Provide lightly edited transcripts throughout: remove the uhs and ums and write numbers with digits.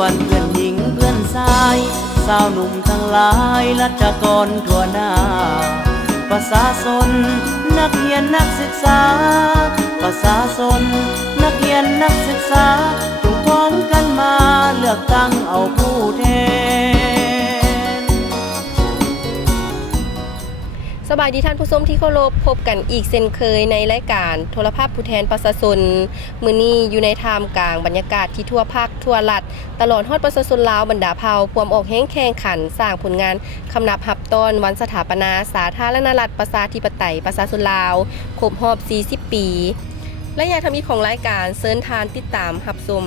วนเพื่อนหญิงเพื่อนชายสาวหนุ่มทั้งหลายรัชกรทั่วหน้าประชาชนนักเรียนนักศึกษาประชาชนนักเรียนนักศึกษาจงพร้อมกันมาเลือกตั้งเอาผู้แทนสบายดีท่านผู้ชมที่เคารพพบกันอีกเช่นเคยในรายการโทรภาพผู้แทนประชาชนมื้อนี้อยู่ในท่ามกลางบรรยากาศที่ทั่วภาคทั่วรัฐตลอดฮอดประชาชนลาวบรรดาเผ่าพวมออกแห่งแข่งขันสร้างผลงานคำนับรับตอนวันสถาปนาสาธารณรัฐประชาธิปไตยประชาชนลาวครบรอบ40 ปีและอยากทำอีกของรายการเชิญทานติดตามรับชม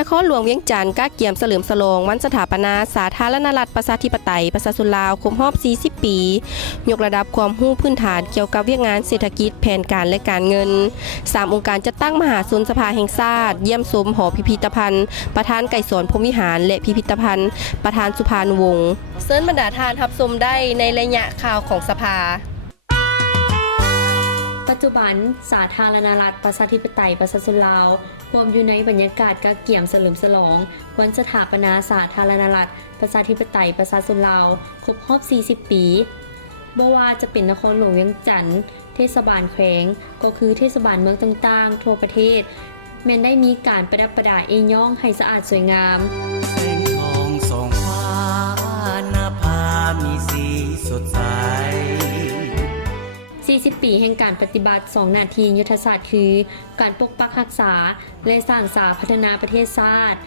นครหลวงเวียงจันทร์ก้าเกียมเฉลิมฉลองวันสถาปนาสาธารณรัฐประชาธิปไตยประชาชนลาวครบรอบ40 ปียกระดับความรู้พื้นฐานเกี่ยวกับเวียกงานเศรษฐกิจแผนการและการเงิน3องค์การจัดตั้งมหาชนสภาแห่งชาติเยี่ยมชมหอพิพิธภัณฑ์ประธานไก่สอนพรหมวิหารและพิพิธภัณฑ์ประธานสุพรรณวงศ์เชิญบรรดาทานรับชมได้ในระยะข่าวของสภาปัจจุบันสาธารณรัฐประชาธิปไตยประชาชนลาวรวมอยู่ในบรรยากาศกาเกี่ยมเฉลิมฉลองวันสถาปนาสาธารณรัฐประชาธิปไตยประชาชนลาวครบรอบ40 ปีบ่ว่าจะเป็นนครหลวงเวียงจันทร์เทศบาลแขวงก็คือเทศบาลเมืองต่างๆทั่วประเทศแม้นได้มีการประดับประดาเอย่องให้สะอาดสวยงามแสงทองส่องฟ้าหน้าผามีสีสดใส40 ปีแห่งการปฏิบัติ2หน้าที่ยุทธศาสตร์คือการปกปักรักษาและสร้างสาพัฒนาประเทศชาติ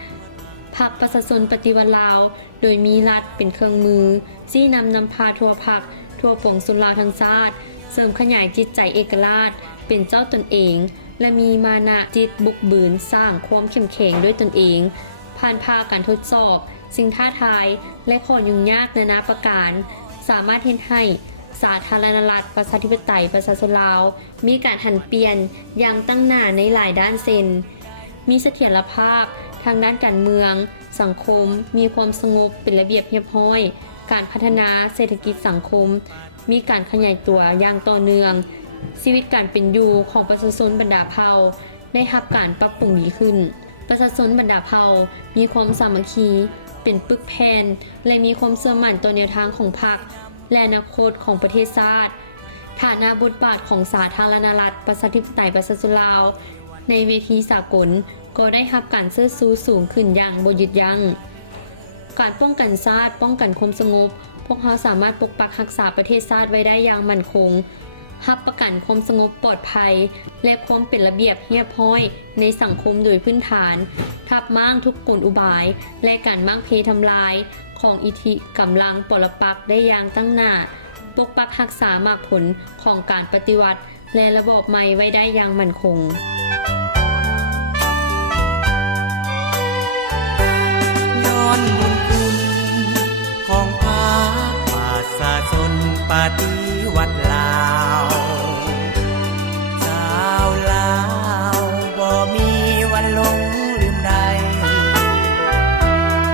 พรรคประชาชนปฏิวัติลาวโดยมีรัฐเป็นเครื่องมือชี้นำพาทั่วพรรคทั่วปวงชนลาวทั้งชาติเสริมขยายจิตใจเอกราชเป็นเจ้าตนเองและมีมานะจิตบุกบืนสร้างความเข้มแข็งด้วยตนเองผ่านภาคการทดสอบสิ่งท้าทายและข้อยุ่งยากนานาประการสามารถเฮ็ดให้สาธารณรัฐประชาธิปไตยประชาชนลาวมีการหันเปลี่ยนอย่างตั้งหน้าในหลายด้านเช่นมีเสถียรภาพทางด้านการเมืองสังคมมีความสงบเป็นระเบียบเรียบร้อยการพัฒนาเศรษฐกิจสังคมมีการขยายตัวอย่างต่อเนื่องชีวิตการเป็นอยู่ของประชาชนบรรดาเผ่าได้รับการปรับปรุงดีขึ้นประชาชนบรรดาเผ่ามีความสามัคคีเป็นปึกแผ่นและมีความเชื่อมั่นต่อแนวทางของพรรคและอนาคตของประเทศชาติฐานะบทบาทของสาธารณรัฐประชาธิปไตยประชาชนลาวในเวทีสากลก็ได้รับการเชิดชูสูงขึ้นอย่างบ่หยุดยั้งการป้องกันชาติป้องกันความสงบพวกเขาสามารถปกปักรักษาประเทศชาติไว้ได้อย่างมั่นคงรับประกันความสงบปลอดภัยและความเป็นระเบียบเรียบร้อยในสังคมโดยพื้นฐานทับม้างทุกกลอุบายและการมั่งเพทำลายของอิทธิกำลังปรปักษ์ได้อย่างตั้งหน้าปกปักรักษามากผลของการปฏิวัติและระบอบใหม่ไว้ได้อย่างมั่นคงย้อนบุญคุณของพรรคประชาชนปฏิวัติลาวชาวลาวบ่มีวันหลงลืมใด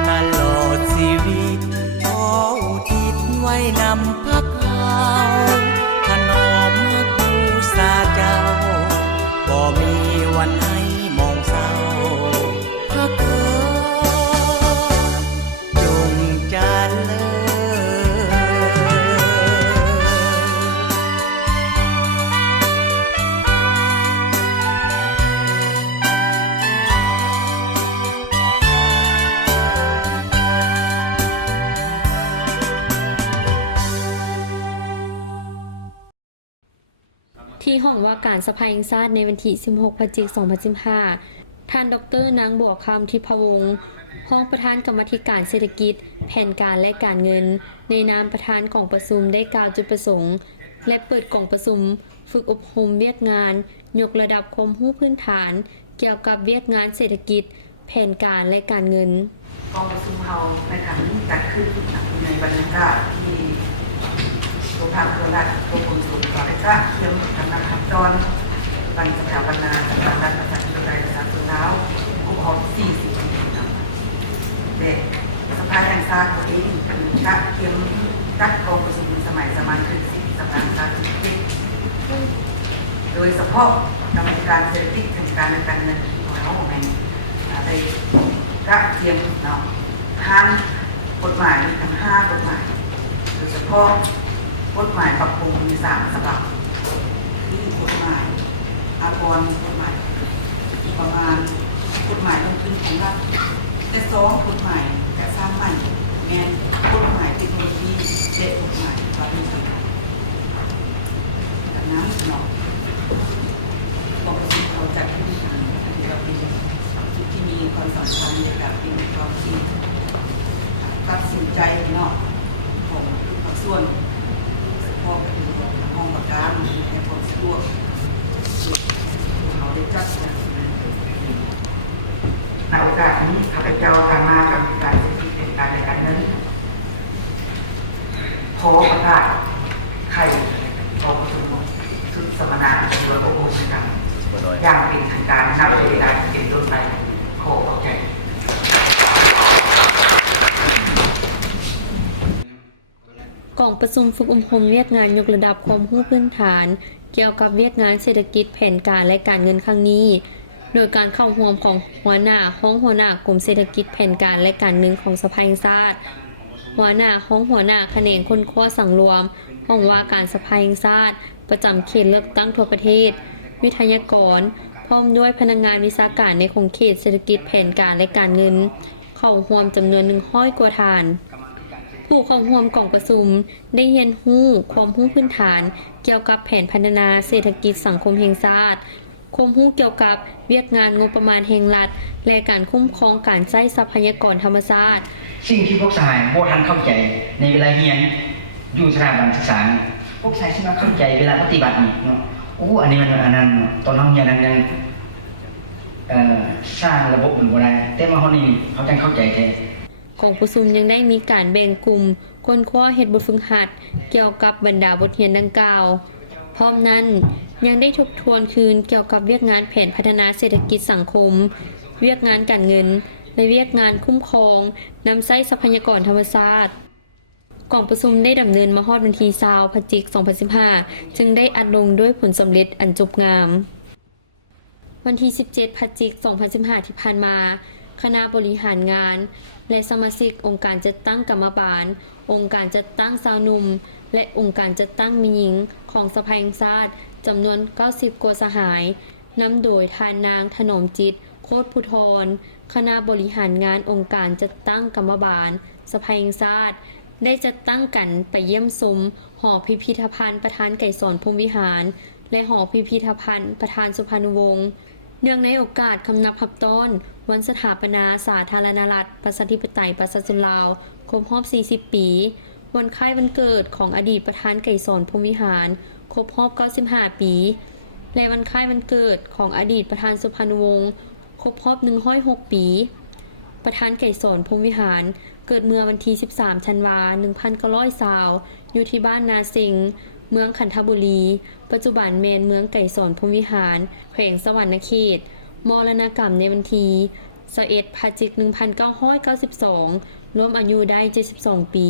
ตลอดชีวิตขออุทิศไว้นำพรรคเขาถนอมบูชาเจ้าบ่มีวันให้มองเศร้าพรรคจงเจริญที่ห้องว่าการสภาแห่งชาติในวันที่16 พฤศจิกายน 2015ท่านดร.นางบัวคำทิพวงศ์รองประธานกรรมาธิการเศรษฐกิจแผนการและการเงินในนามประธานกองประชุมได้กล่าวจุดประสงค์และเปิดกองประชุมฝึกอบรมเวียกงานยกระดับความรู้พื้นฐานเกี่ยวกับเวียกงานเศรษฐกิจแผนการและการเงินกองประชุมเฮาในครั้งนี้จัดขึ้นในบรรยากาศที่โรงพยาบาลโคราชกรมขนส่งสาธารณะเชื่อมกำลังขับตอนวันสถาปนาสถาบันประชาธิปไตยประชาชนลาวกลุ่มเฮา40 ปีนะเด็กสภาแห่งชาติวันนี้เป็นกะเทียมจัดกองประชุมสมัยสมัครขึ้น10สภาชาติโดยเฉพาะกรรมการเศรษฐกิจแห่งการและการเงินของเฮาแห่งได้ กะเทียมเนาะห้ามกฎหมายมีทั้ง5กฎหมายโดยเฉพาะกฎหมายปรับปรุงมี3ฉบับที่กฎหมายอากรกฎหมายประมาณกฎหมายลงทุนของรัฐแต่2กฎหมายแต่สร้างใหม่แง่กฎหมายเทคโนโลยีและกฎหมายความเป็นจริงดังนั้นเนาะบอกว่าเราจัดขึ้นเราเป็นที่มีความสำคัญในการเป็นความคิดตัดสินใจเนาะของทุกส่วนเฉพาะคือห้องประกันในความสะดวกเขาได้จัดในโอกาสนี้ข้าพเจ้าการมากับการสิทธิเป็นการในการนั้นขอประกาศไข่ออกสมุดชุดสมนาเรือโอโหสิกรรมอย่างเป็นทางการนับเป็นการเป็นต้นไปขอขอบใจ กล่องประชุมฝึกอบรมเวียกงานยกระดับความรู้พื้นฐาน เกี่ยวกับเวียกงานเศรษฐกิจแผนการและการเงินครั้งนี้ โดยการเข้าร่วมของหัวหน้าห้องหัวหน้ากรมเศรษฐกิจแผนการและการเงินของสภาแห่งชาติหัวหน้าห้องหัวหน้าแขนงคนคว้าสังรวมห้องว่าการสภาแห่งชาติประจำเขตเลือกตั้งทั่วประเทศ วิทยากรพร้อมด้วยพนักงานวิชาการในของเขตเศรษฐกิจแผนการและการเงินเข้าร่วมจำนวน100กว่าท่าน ผู้เข้าร่วมกล่องประชุมได้เรียนรู้ความรู้พื้นฐานเกี่ยวกับแผนพัฒนาเศรษฐกิจสังคมแห่งชาติความรู้เกี่ยวกับเวียกงานงบประมาณแห่งรัฐและการคุ้มครองการใช้ทรัพยากรธรรมชาติสิ่งที่พวกสหายบ่ทันเข้าใจในเวลาเรียนอยู่สถาบันศึกษาพวกสหายสิมาเข้าใจเวลาปฏิบัตินี่เนาะโอ้อันนี้มันอันนั้นตอนเฮาเรียนนั้นยังสร้างระบบมันบ่ได้แต่ว่าเฮานี่เขาจังเข้าใจแท้ของประชุมยังได้มีการแบ่งกลุ่มค้นคว้าเฮ็ดบทฝึกหัดเกี่ยวกับบรรดาบทเรียนดังกล่าวพร้อมนั้นยังได้ทบทวนคืนเกี่ยวกับเวียกงานแผนพัฒนาเศรษฐกิจสังคมเวียกงานการเงินและเวียกงานคุ้มครองนำใช้ทรัพยากรธรรมชาติกล่องประชุมได้ดำเนินมาฮอดวันที่20พฤศจิกายน2015จึงได้อัดลงด้วยผลสำเร็จอันจบงามวันที่17พฤศจิกายน2015ที่ผ่านมาคณะบริหารงานและสมาชิกองค์การจัดตั้งกรรมบาลองค์การจัดตั้งสาวหนุ่มและองค์การจัดตั้งมีหญิงของสภาแห่งชาติจำนวน90กว่าสหายนำโดยทานนางถนอมจิตโคตรพุทรคณะบริหารงานองค์การจัดตั้งกรรมบาลสภาแห่งชาติได้จัดตั้งกันไปเยี่ยมชมหอพิพิธภัณฑ์ประธานไกรสอนพรหมวิหารและหอพิพิธภัณฑ์ประธานสุพรรณวงศ์เนื่องในโอกาสคำนับรับต้นวันสถาปนาสาธารณรัฐประชาธิปไตยประชาชนลาวครบรอบ40ปีวันคล้ายวันเกิดของอดีตประธานไกรสอนพรหมวิหารครบรอบ95ปีและวันคล้ายวันเกิดของอดีตประธานสุพรรณวงศ์ครบรอบ106ปีประธานไกรสอนพรหมวิหารเกิดเมื่อวันที่13ธันวาคม1920อยู่ที่บ้านนาเซงเมืองขันธบุรีปัจจุบันแมนเมืองไกรสอนพรหมวิหารแขวงสวรรณเขตมรณกรรมในวันที่21พฤศจิกายน1992ร่วมอายุได้72ปี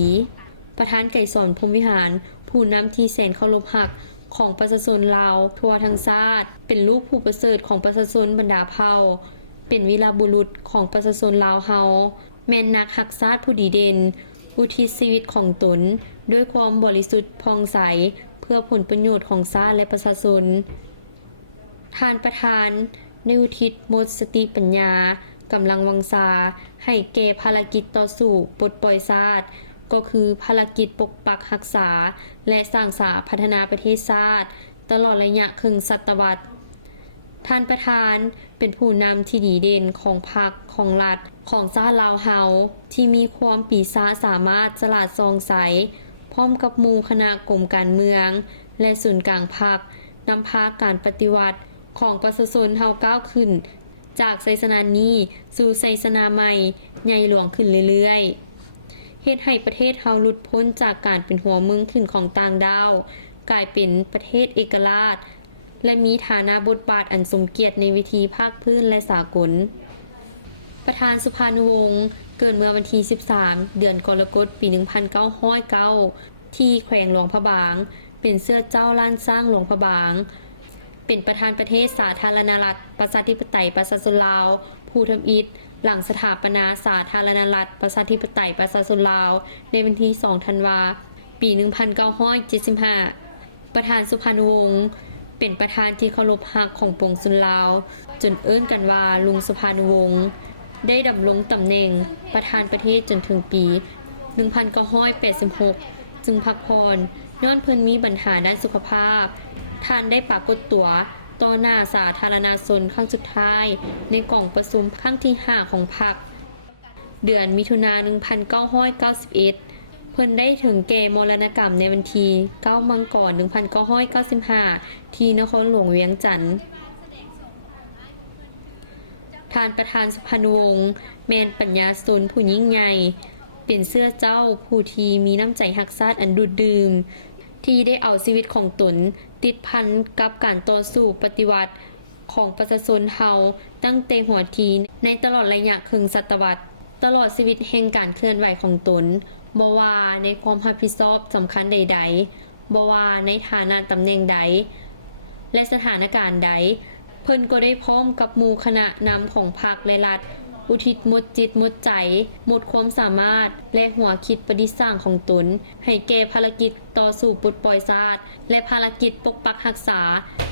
ประธานไกรสอนพรหมวิหารผู้นำที่แสนเคารพรักของประชาชนลาวทั่วทั้งชาติเป็นลูกผู้ประเสริฐของประชาชนบรรดาเผ่าเป็นวีรบุรุษของประชาชนลาวเฮาแม่นนักรักชาติผู้ดีเด่นอุทิศชีวิตของตนด้วยความบริสุทธิ์ผ่องใสเพื่อผลประโยชน์ของชาติและประชาชนท่านประธานในอุทิศหมดสติปัญญากำลังวังชาให้แก่ภารกิจต่อสู้ปลดปล่อยชาติก็คือภารกิจปกปักรักษาและสร้างสรรค์พัฒนาประเทศชาติตลอดระยะครึ่งศตวรรษท่านประธานเป็นผู้นำที่ดีเด่นของพรรคของรัฐของชาติลาวเฮาที่มีความปีศาจสามารถฉลาดซองใสพร้อมกับหมู่คณะกรมการเมืองและศูนย์กลางพรรคนำพาการปฏิวัติของประชาชนเฮาก้าวขึ้นจากไสสนานี้สู่ไสสนาใหม่ใหญ่หลวงขึ้นเรื่อยๆเฮ็ดให้ประเทศเฮาหลุดพ้นจากการเป็นหัวเมืองขึ้นของต่างดาวกลายเป็นประเทศเอกราชและมีฐานะบทบาทอันสมเกียรติในวิธีภาคพื้นและสากลประธานสุพรรณวงศ์เกิดเมื่อวันที่13เดือนกรกฎาคมปี1909ที่แขวงหลวงพระบางเป็นเสื้อเจ้าล้านสร้างหลวงพระบางเป็นประธานประเทศสาธารณรัฐประชาธิปไตยประชาชนลาวผ ผู้ทำอิฐหลังสถาปนาสาธารณรัฐประชาธิปไตยประชาชนลาวในวันที่ 2 ธันวาคม ปี 1975 ประธานสุพรรณวงศ์เป็นประธานที่เคารพรักของปวงชนลาวจนเอิ้นกันว่าลุงสุพรรณวงศ์ได้ดำรงตำแหน่งประธานประเทศจนถึงปี 1986 จึงพักผ่อนย้อนเพิ่นมีปัญหาด้านสุขภาพท่านได้ปรากฏตัวต่อหน้าสาธารณชนครั้งสุดท้ายในกล่องประชุมครั้งที่ 5 ของพรรคเดือนมิถุนายน 1991 เพิ่นได้ถึงแก่มรณกรรมในวันที่ 9 มังกร 1995 ที่นครหลวงเวียงจันทน์ท่านประธานสุพรรณวงศ์แม่นปัญญาชนผู้ยิ่งใหญ่เป็นเสื้อเจ้าผู้ที่มีน้ำใจรักชาติอันดุดดื่มที่ได้เอาชีวิตของตนติดพันกับการต่อสู้ปฏิวัติของประชาชนเฮาตั้งแต่หัวทีในตลอดระยะครึ่งศตวรรษตลอดชีวิตแห่งการเคลื่อนไหวของตนบ่ว่าในความรับผิดชอบสำคัญใดๆบ่ว่าในฐานะตำแหน่งใดและสถานการณ์ใดเพิ่นก็ได้พร้อมกับหมู่คณะนำของพรรคและรัฐอุทิศหมดจิตหมดใจหมดความสามารถและหัวคิดประดิษฐ์สร้างของตนให้แก่ภารกิจต่อสู้ปลดปล่อยชาติและภารกิจปกปักรักษา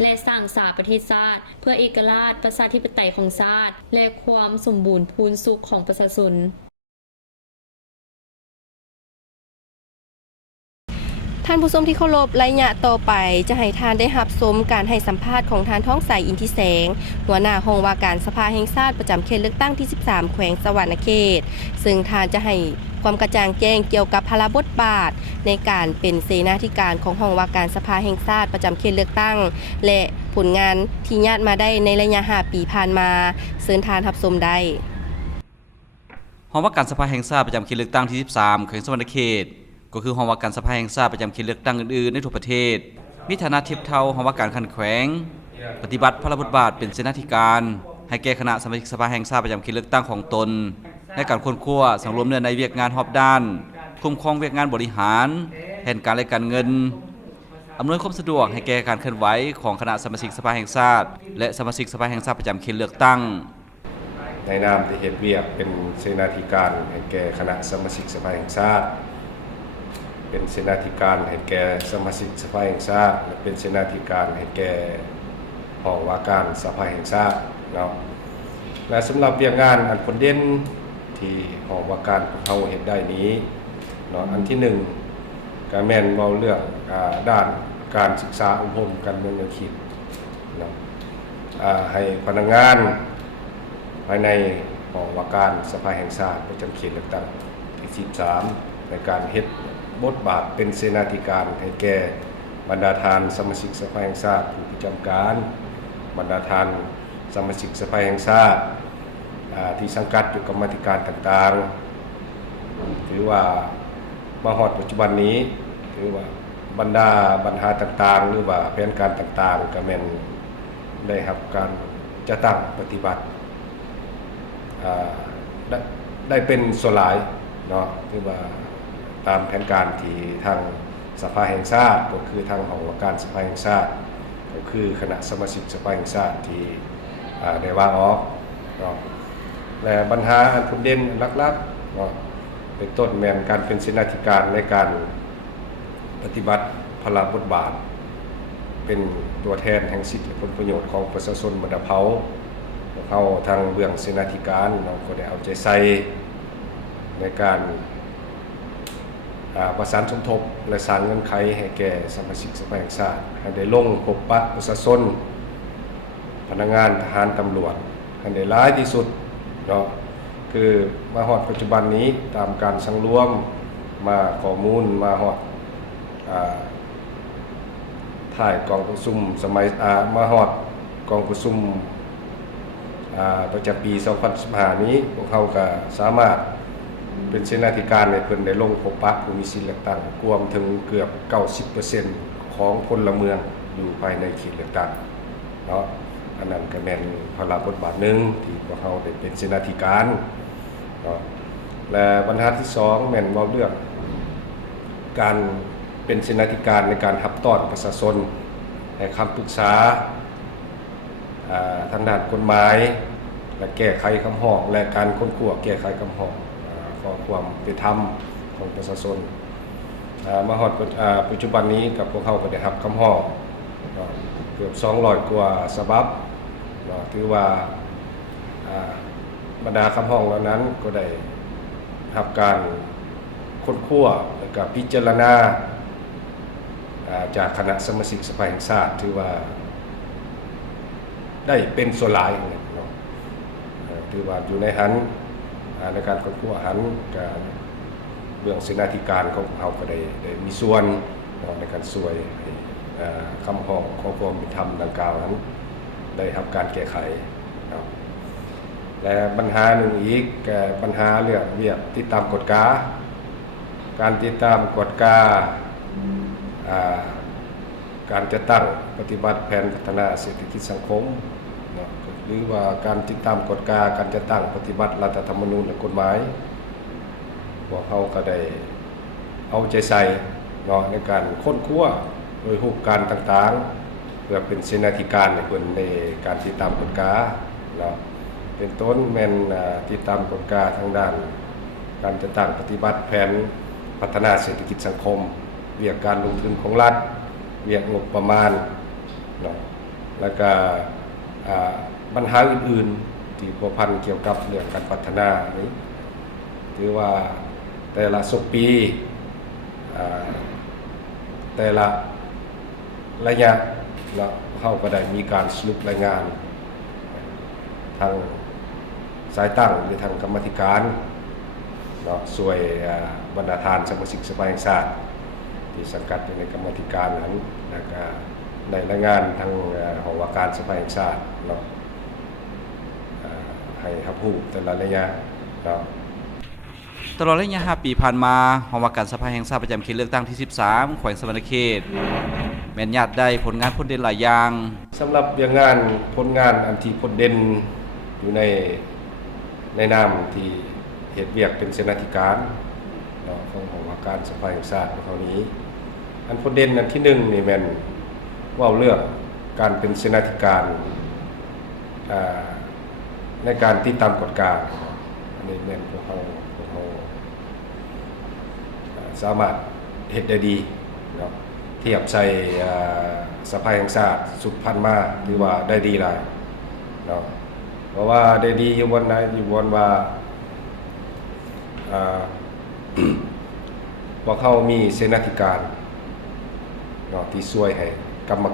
และสร้างสาประเทศชาติเพื่อเอกราชประชาธิปไตยของชาติและความสมบูรณ์พูนสุขของประชาชน ท่านผู้ชมที่เคารพระยะต่อไปจะให้ท่านได้รับชมการให้สัมภาษณ์ของท่านท้องใสอินทิแสงหัวหน้าห้องว่าการสภาแห่งชาติประจำเขตเลือกตั้งที่ 13 แขวงสะหวรรณเขตซึ่งท่านจะให้ความกระจ่างแจ้งเกี่ยวกับภาระบทบาทในการเป็นเสนาธิการของห้องว่าการสภาแห่งชาติประจำเขตเลือกตั้งและผลงานที่ญาติมาได้ในระยะ5 ปีผ่านมาเชิญท่านรับชมได้ห้องว่าการสภาแห่งชาติประจำเขตเลือกตั้งที่ 13 แขวงสะหวรรณเขตก็คือห้องว่าการสภาแห่งชาติประจำเขตเลือกตั้งอื่นๆในทั่วประเทศมีฐานะเทียบเท่าห้องว่าการคันแขวงปฏิบัติพระบทบาทเป็นเสนาธิการให้แก่คณะสมาชิกสภาแห่งชาติประจำเขตเลือกตั้งของตนในการค้นคว้าสังรวมเนื้อในเวียกงานรอบด้านคุ้มครองเวียกงานบริหารแผนการและการเงินอำนวยความสะดวกให้แก่การเคลื่อนไหวของคณะสมาชิกสภาแห่งชาติและสมาชิกสภาแห่งชาติประจำเขตเลือกตั้งในนามที่เฮ็ดเวียกเป็นเสนาธิการให้แก่คณะสมาชิกสภาแห่งชาติเป็นเสนาธิการให้แก่สมาชิกสภาแห่งชาติและเป็นเสนาธิการให้แก่ห้องว่าการสภาแห่งชาติเนาะและสำหรับเวียกงานอันผลเด่นที่ห้องว่าการเฮาเฮ็ดได้นี้เนาะอันที่1ก็แม่นเว้าเรื่องด้านการศึกษาอบรมการเมืองแนวคิดเนาะให้พนักงานภายในห้องว่าการสภาแห่งชาติประจำเขตเลือกตั้งที่ 13ในการเฮ็ดบทบาทเป็นเสนาธิการให้แก่บรรดาทานสมาชิกสภาแห่งชาติผู้ประจำการบรรดาทานสมาชิกสภาแห่งชาติที่สังกัดอยู่กรรมาธิการต่างๆถือว่ามาฮอดปัจจุบันนี้ถือว่าบรรดาปัญหาต่างๆหรือว่าแผนการต่างๆก็แม่นได้รับการจะตั้งปฏิบัติได้เป็นส่วนหลายเนาะถือว่าตามแผนการที่ทางสภาแห่งชาติก็คือทางห้องว่าการสภาแห่งชาติก็คือคณะสมาชิกสภาแห่งชาติที่ได้วางออกเนาะและปัญหาอันผลเด่นหลักๆเนาะเป็นต้นแม่นการเป็นเสนาธิการในการปฏิบัติพระบทบาทเป็นตัวแทนแห่งสิทธิและผลประโยชน์ของประชาชนบรรดาเผ่าทางเบื้องเสนาธิการเราก็ได้เอาใจใส่ในการประสานสมทบและสร้างเงื่อนไขให้แก่สมาชิกสภาแห่งชาติให้ได้ลงพบปะประชาชนพนักงานทหารตำรวจให้ได้หลายที่สุดเนาะคือมาฮอดปัจจุบันนี้ตามการสังรวมมาข้อมูลมาฮอดถ่ายกองประชุมสมัยมาฮอดกองประชุมประจำปี 2015 นี้พวกเขาก็สามารถเป็นเสนาธิการในเพิ่นได้ลงพบปะผู้มีสิทธิเลือกตั้งรวมถึงเกือบ 90% ของพลเมืองอยู่ภายในเขตเลือกตั้งเนาะอันนั้นก็แม่นพระบทบาทหนึ่งที่พวกเขาได้เป็นเสนาธิการเนาะและบรรทัดที่2แม่นเว้าเรื่องการเป็นเสนาธิการในการรับต้อนประชาชนให้คำปรึกษาทางด้านกฎหมาย และแก้ไขคำร้องและการค้นคว้าแก้ไขคำร้องขอความเป็นธรรมของประชาชนมาฮอดปัจจุบันนี้กับพวกเขาก็ได้รับคำร้องเกือบ200กว่าฉบับถือว่าบรรดาคำร้องเหล่านั้นก็ได้รับการค้นคว้าและก็พิจารณาจากคณะสมาชิกสภาแห่งชาติถือว่าได้เป็นส่วนหลายถือว่าอยู่ในหันในการค้นคว้าหันการเบื้องเสนาธิการของเขาก็ได้มีส่วนในการช่วยคำร้องขอความเป็นธรรมดังกล่าวนั้นได้รับการแก้ไขและปัญหาหนึ่งอีกปัญหาเรื่องเรียกติดตามกฎกาการติดตามกฎกาการจะตั้งปฏิบัติแผนพัฒนาเศรษฐกิจสังคมหรือว่าการติดตามกฎกาการจะตั้งปฏิบัติรัฐธรรมนูญและกฎหมายพวกเขาก็ได้เอาใจใส่ในการค้นคว้าโดยรูปการต่างๆเพื่อเป็นเสนาธิการในคนในการติดตามกฎกาเป็นต้นแม่นติดตามกฎกาทางด้านการจะตั้งปฏิบัติแผนพัฒนาเศรษฐกิจสังคมเรียกการลงทุนของรัฐเรียกงบประมาณแล้วก็ปัญหาอื่นๆที่พัวพันเกี่ยวกับเรื่องการพัฒนานี้ถือว่าแต่ละสุปีแต่ละระยะเราเข้าก็ได้มีการสรุปรายงานทางสายตั้งหรือทางกรรมธิการช่วยบรรดาทานสมาชิกสภาแห่งชาติที่สังกัดอยู่ในกรรมธิการนั้นแล้วก็ในรายงานทางหอว่าการสภาแห่งชาติให้รับรู้แต่ละระยะตลอดระยะ5 ปีผ่านมาหอว่าการสภาแห่งชาติประจำเขตเลือกตั้งที่13แขวงสวรรณเขตแม่นญาติได้ผลงานพ้นเด่นหลายอย่างสำหรับเรื่องงานผลงานอันที่พ้นเด่นอยู่ในนามที่เหตุเวียกเป็นเสนาธิการของหอว่าการสภาแห่งชาติเท่านี้อันพ้นเด่นอันที่1นี่แม่นว่าเรื่องการเป็นเสนาธิการในการติดตามกฎกาอันนี้แม่นพวกเขาสามารถเฮ็ดได้ดีเทียบใส่สภาแห่งชาติสุดพันมาหรือว่าได้ดีหลายเพราะว่าได้ดีอยู่บนว่าพวกเขามีเสนาธิการที่ช่วยให้กรรม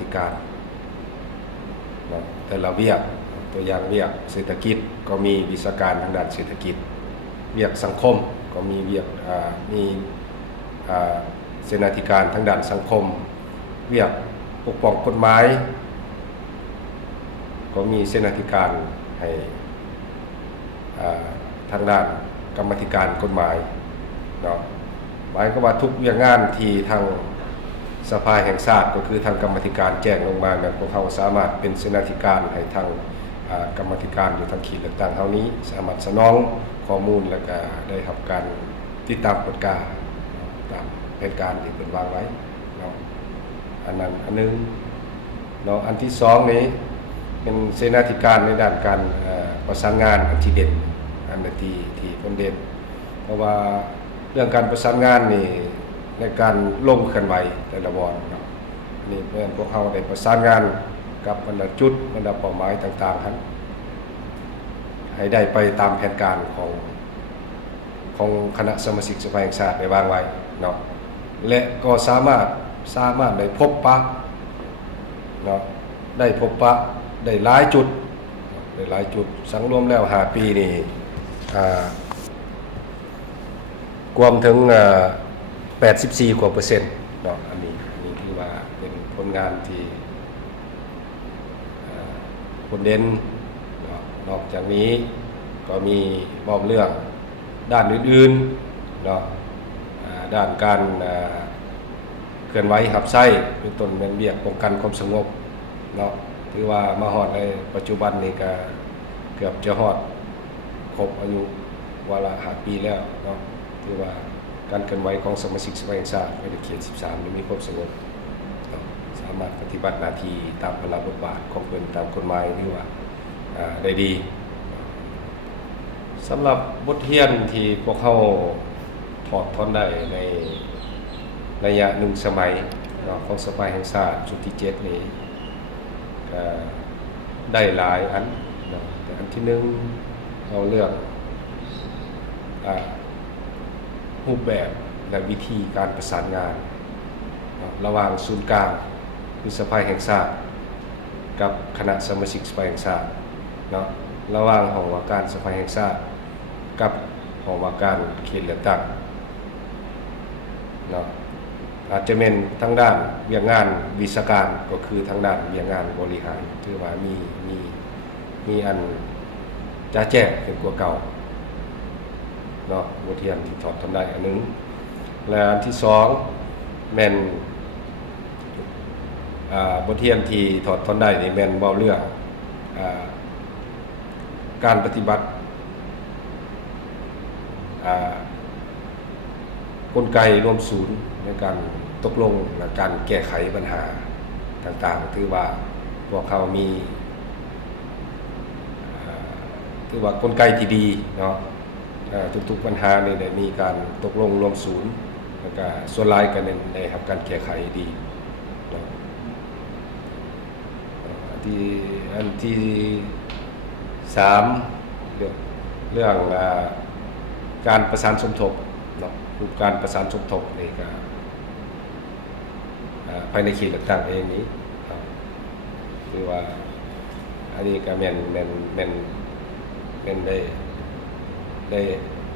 ธิการแต่ละเวียกตัวอย่างเวียกเศรษฐกิจก็มีวิชาการทางด้านเศรษฐกิจเวียกสังคมก็มีเวียกมีเสนาธิการทางด้านสังคมเวียกปกป้องกฎหมายก็มีเสนาธิการให้ทางด้านกรรมธิการกฎหมายหมายก็ว่าทุกเวียกงานที่ทางสภาแห่งชาติก็คือทางกรรมธิการแจ้งลงมาแบบพวกเขาสามารถเป็นเสนาธิการให้ทางกรรมธิการอยู่ทางเขตเลือกตั้งเท่านี้สามารถสนองข้อมูลและก็ได้รับการติดตามกฎกาตามแผนการที่เป็นวางไว้อันนั้นอันนึงอันที่2นี้เป็นเสนาธิการในด้านการประสานงานอันที่เด่นอันที่คนเด่นเพราะว่าเรื่องการประสานงานนี่ในการลงเคลื่อนไหวแต่ละวันนี่เพื่อนพวกเขาได้ประสานงานกับบรรดาจุดบรรดาเป้าหมายต่างๆให้ได้ไปตามแผนการของคณะสมาชิกสภาแห่งชาติได้วางไว้และก็สามารถได้พบปะได้พบปะได้หลายจุดสังรวมแล้ว5 ปีนี่รวมถึง84% กว่าอันนี้ที่ว่าเป็นผลงานที่คนเด่นนอกจากนี้ก็มีมอบเรื่องด้านอื่นๆด้านการเคลื่อนไหวหับไส้เป็นต้นเป็นเบี้ยป้องกันความสงบถือว่ามาฮอดในปัจจุบันนี้ก็เกือบจะฮอดครบอายุวาระ5 ปีแล้วถือว่าการเคลื่อนไหวของสมาชิกสภาแห่งชาติในเขต13นี้มีความสงบสามารถปฏิบัติหน้าที่ตามพระบทบาทของเพิ่นตามกฎหมายที่ว่าได้ดี สำหรับบทเรียนที่พวกเขาถอดถอนได้ในระยะหนึ่งสมัยของสภาแห่งชาติชุดที่7นี้ก็ได้หลายอันแต่อันที่หนึ่งเอาเรื่องรูปแบบและวิธีการประสานงานระหว่างศูนย์กลางคือสภาแห่งชาติกับคณะสมาชิกสภาแห่งชาติระหว่างหอว่าการสภาแห่งชาติกับหอว่าการเขตเลือกตั้งอาจจะเป็นทางด้านเวียงงานวิชาการก็คือทางด้านเวียงงานบริหารถือว่ามีอันจะแจ้งขึ้นกว่าเก่าบทเรียนที่ถอดทำได้อันนึงและอันที่2แม่นบทเรียนที่ถอดทนได้นี่แม่นเว้าเรื่องการปฏิบัติกลไกรวมศูนย์ในการตกลงและการแก้ไขปัญหาต่างๆถือว่ากลไกที่ดีทุกๆปัญหานี่ได้มีการตกลงรวมศูนย์แล้วก็ส่วนหลายก็ได้รับการแก้ไขดีอันที่3เรื่องการประสานสมทบการประสานสมทบนี่ก็ภายในเขตเลือกตั้งเองนี้คือว่าอันนี้ก็แม่นได้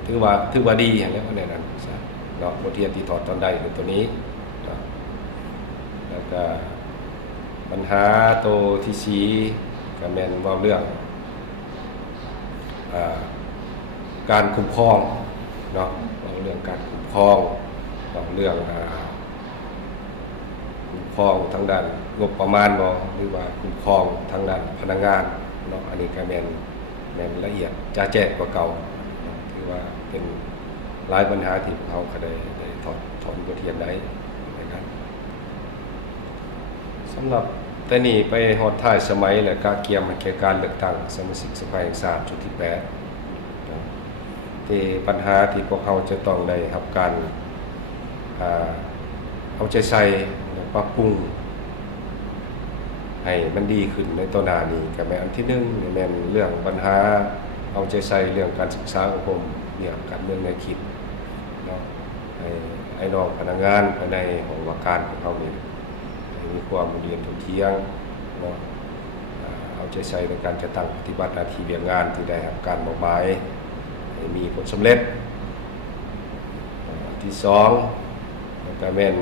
ถือว่าดีอย่างนี้ในนั้นบทเรียนที่ถอดตอนใดในตัวนี้แล้วก็ปัญหาตัวที่4ก็แม่นว่าเรื่องการคุ้มครองเรื่องการคุ้มครองเรื่องคุ้มครองทางด้านงบประมาณหรือว่าคุ้มครองทางด้านพนักงานอันนี้ก็แม่นละเอียดจะแจ้งกว่าเก่าถือว่าเป็นหลายปัญหาที่เขาก็ได้ถอนบทเรียนได้นะครับสำหรับแต่นี่ไปฮอดท้ายสมัยและการเกียมให้แก่การเลือกตั้งสมาชิกสภาแห่งชาติชุดที่8ที่ปัญหาที่พวกเขาจะต้องได้รับการเอาใจใส่และปรับปรุงให้มันดีขึ้นในตัวหน้านี้ก็แม่นอันที่1แม่นเรื่องปัญหาเอาใจใส่เรื่องการศึกษาอบรมเรื่องการเมืองในคิดไอ้น้องพนักงานภายในของว่าการของเขานี่มีความเรียนเที่ยงเอาใจใส่ในการจะตั้งปฏิบัติหน้าที่เวียงงานที่ได้รับการมอบหมายให้มีผลสำเร็จที่2ก็แม่น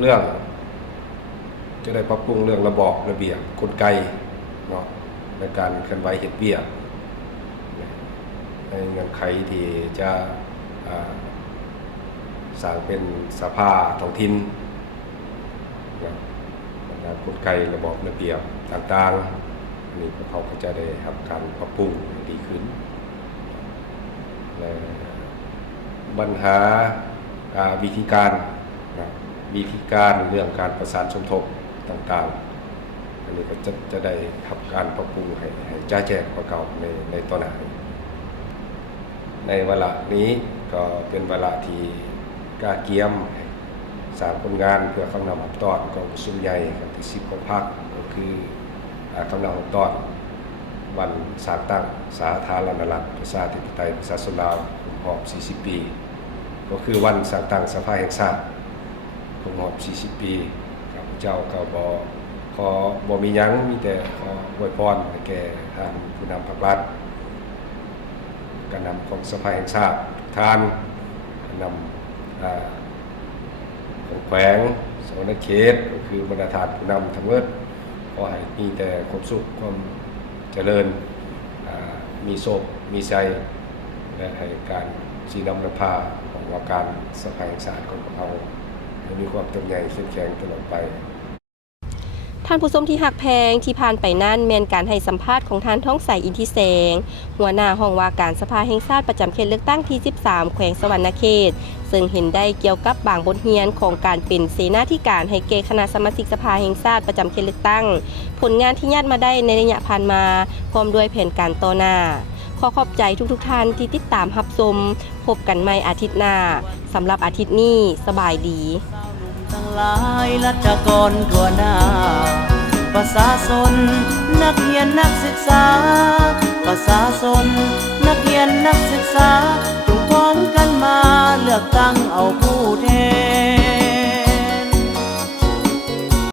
เรื่องจะได้ปรับปรุงเรื่องระบอบระเบียบกลไกในการเคลื่อนไหวเฮ็ดเวียกในเงื่อนไขที่จะสร้างเป็นสภาท้องถิ่นกลไกระบอบระเบียบต่างๆนี่พวกเขาก็จะได้รับการปรับปรุงดีขึ้นปัญหาวิธีการเรื่องการประสานสมทบต่างๆอันนี้ก็จะได้รับการปรับปรุงให้จ้าแจ้งกว่าเก่าในตอนหน้าในเวลานี้ก็เป็นเวลาที่กาเกียมสร้างผลงานเพื่อคำนำหับตอนของประชุมใหญ่ครับที่10ของพรรคก็คือคำนำหับตอนวันสร้างตั้งสาธารณรัฐประชาธิปไตยประชาชนลาวครบ40 ปีก็คือวันสร้างตั้งสภาแห่งชาติครบ40 ปีข้าพเจ้าก็บ่มีหยังมีแต่ขออวยพรให้แก่ท่านผู้นำพรรครัฐการนำของสภาแห่งชาติท่านนำของแขวงสวรรณเขตก็คือบรรดาฐานผู้นำทั้งหมดขอให้มีแต่ความสุขความเจริญมีโชคมีชัยและให้การชี้นำนำพาของว่าการสภาแห่งชาติของเรามีความเต็มใหญ่เข้มแข็งตลอดไป ท่านผู้ชมที่หักแพงที่ผ่านไปนั่นแมนการให้สัมภาษณ์ของท่านท้องใสอินทิแสงหัวหน้าห้องว่าการสภาแห่งชาติประจำเขตเลือกตั้งที่ 13 แขวงสวรรณเขตซึ่งเห็นได้เกี่ยวกับบางบทเรียนของการเป็นเสนาธิการให้แก่คณะสมาชิกสภาแห่งชาติประจำเขตเลือกตั้งผลงานที่ญาติมาได้ในระยะผ่านมาพร้อมด้วยแผนการต่อหน้าขอขอบใจทุกท่านที่ติดตามรับชมพบกันใหม่อาทิตย์หน้าสำหรับอาทิตย์นี้สบายดี ทั้งหลายรัชกรทั่วหน้าประชาชนนักเรียนนักศึกษา